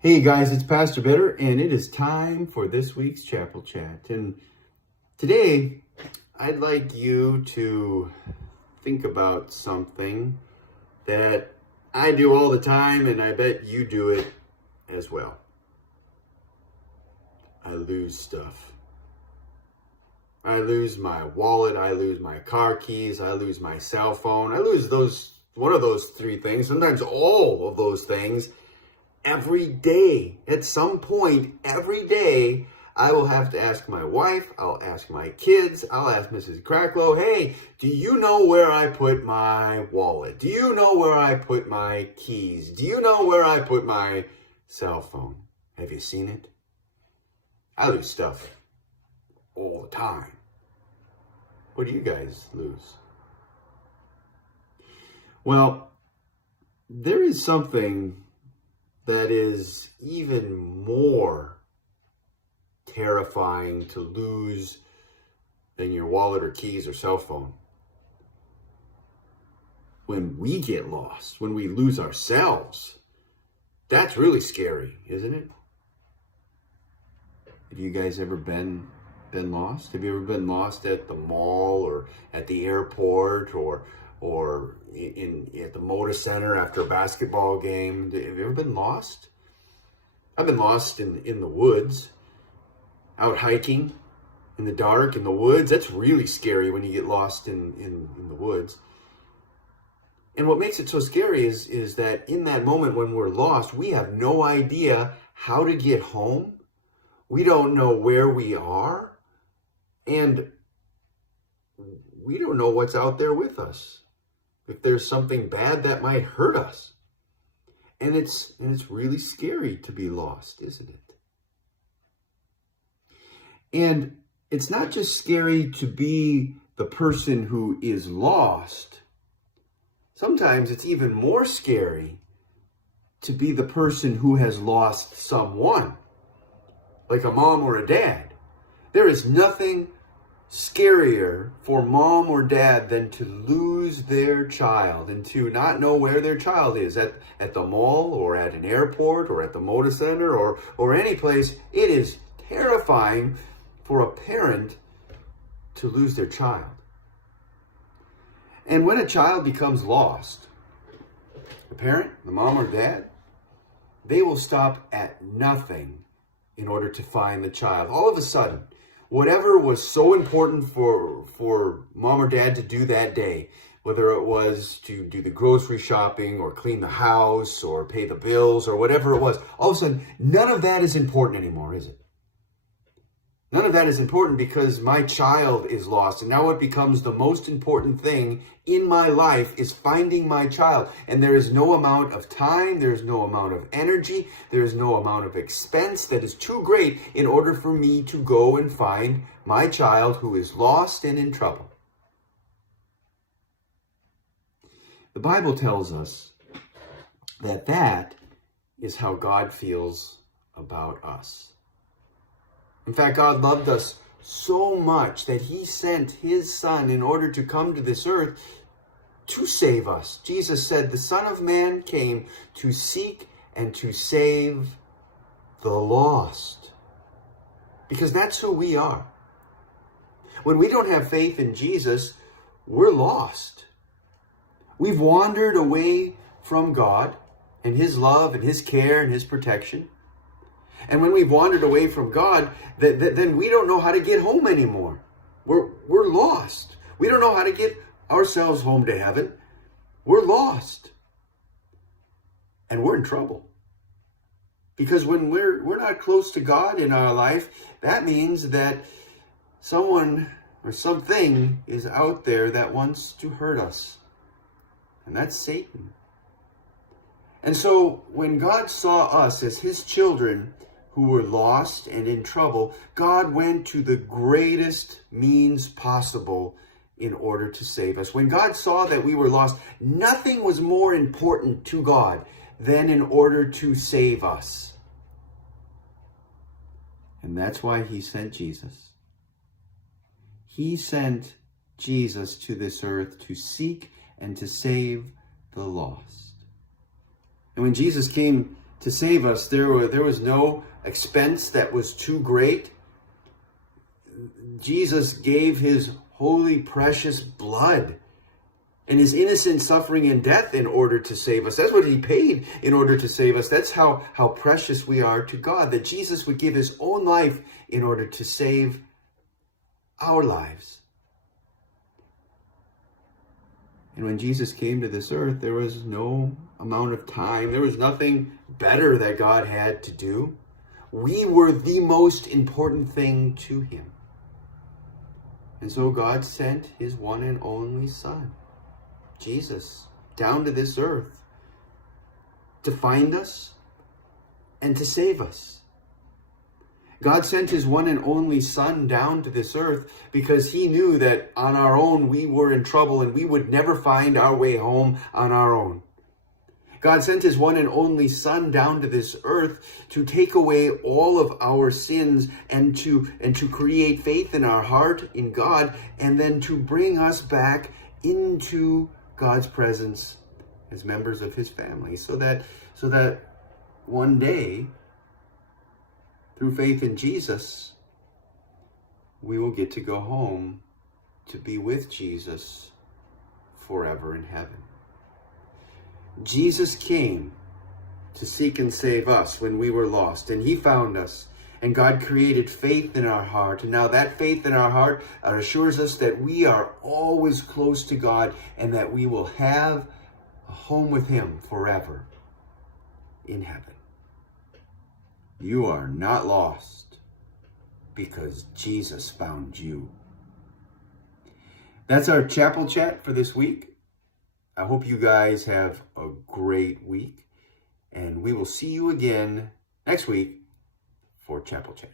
Hey guys, it's Pastor Bitter, and it is time for this week's Chapel Chat. And today, I'd like you to think about something that I do all the time, and I bet you do it as well. I lose stuff. I lose my wallet, I lose my car keys, I lose my cell phone, I lose one of those three things, sometimes all of those things. Every day, at some point, every day, I will have to ask my wife, I'll ask my kids, I'll ask Mrs. Cracklow, hey, do you know where I put my wallet? Do you know where I put my keys? Do you know where I put my cell phone? Have you seen it? I lose stuff all the time. What do you guys lose? Well, there is something that is even more terrifying to lose than your wallet or keys or cell phone. When we get lost, when we lose ourselves, that's really scary, isn't it? Have you guys ever been lost? Have you ever been lost at the mall or at the airport or at the Moda Center after a basketball game? Have you ever been lost? I've been lost in the woods, out hiking in the dark in the woods. That's really scary when you get lost in the woods. And what makes it so scary is that in that moment when we're lost, we have no idea how to get home. We don't know where we are, and we don't know what's out there with us. If there's something bad that might hurt us. And it's really scary to be lost, isn't it? And it's not just scary to be the person who is lost. Sometimes it's even more scary to be the person who has lost someone, like a mom or a dad. There is nothing scarier for mom or dad than to lose their child and to not know where their child is at the mall or at an airport or at the Moda Center or any place. It is terrifying for a parent to lose their child. And when a child becomes lost, the parent, the mom or dad, they will stop at nothing in order to find the child. All of a sudden, whatever was so important for mom or dad to do that day, whether it was to do the grocery shopping or clean the house or pay the bills or whatever it was, all of a sudden, none of that is important anymore, is it? None of that is important because my child is lost. And now what becomes the most important thing in my life is finding my child. And there is no amount of time, there is no amount of energy, there is no amount of expense that is too great in order for me to go and find my child who is lost and in trouble. The Bible tells us that is how God feels about us. In fact, God loved us so much that he sent his son in order to come to this earth to save us. Jesus said, the Son of Man came to seek and to save the lost. Because that's who we are. When we don't have faith in Jesus, we're lost. We've wandered away from God and his love and his care and his protection. And when we've wandered away from God, then we don't know how to get home anymore. We're lost. We don't know how to get ourselves home to heaven. We're lost. And we're in trouble. Because when we're not close to God in our life, that means that someone or something is out there that wants to hurt us. And that's Satan. And so when God saw us as his children who were lost and in trouble, God went to the greatest means possible in order to save us. When God saw that we were lost, nothing was more important to God than in order to save us. And that's why he sent Jesus. He sent Jesus to this earth to seek and to save the lost. And when Jesus came to save us. There was no expense that was too great. Jesus gave his holy, precious blood and his innocent suffering and death in order to save us. That's what he paid in order to save us. That's how precious we are to God, that Jesus would give his own life in order to save our lives. And when Jesus came to this earth, there was no amount of time. There was nothing better that God had to do. We were the most important thing to him. And so God sent his one and only Son, Jesus, down to this earth to find us and to save us. God sent his one and only Son down to this earth because he knew that on our own we were in trouble and we would never find our way home on our own. God sent his one and only Son down to this earth to take away all of our sins and to create faith in our heart in God, and then to bring us back into God's presence as members of his family, so that one day, through faith in Jesus, we will get to go home to be with Jesus forever in heaven. Jesus came to seek and save us when we were lost, and he found us, and God created faith in our heart. And now that faith in our heart assures us that we are always close to God and that we will have a home with him forever in heaven. You are not lost because Jesus found you. That's our chapel chat for this week. I hope you guys have a great week, and we will see you again next week for Chapel Chat.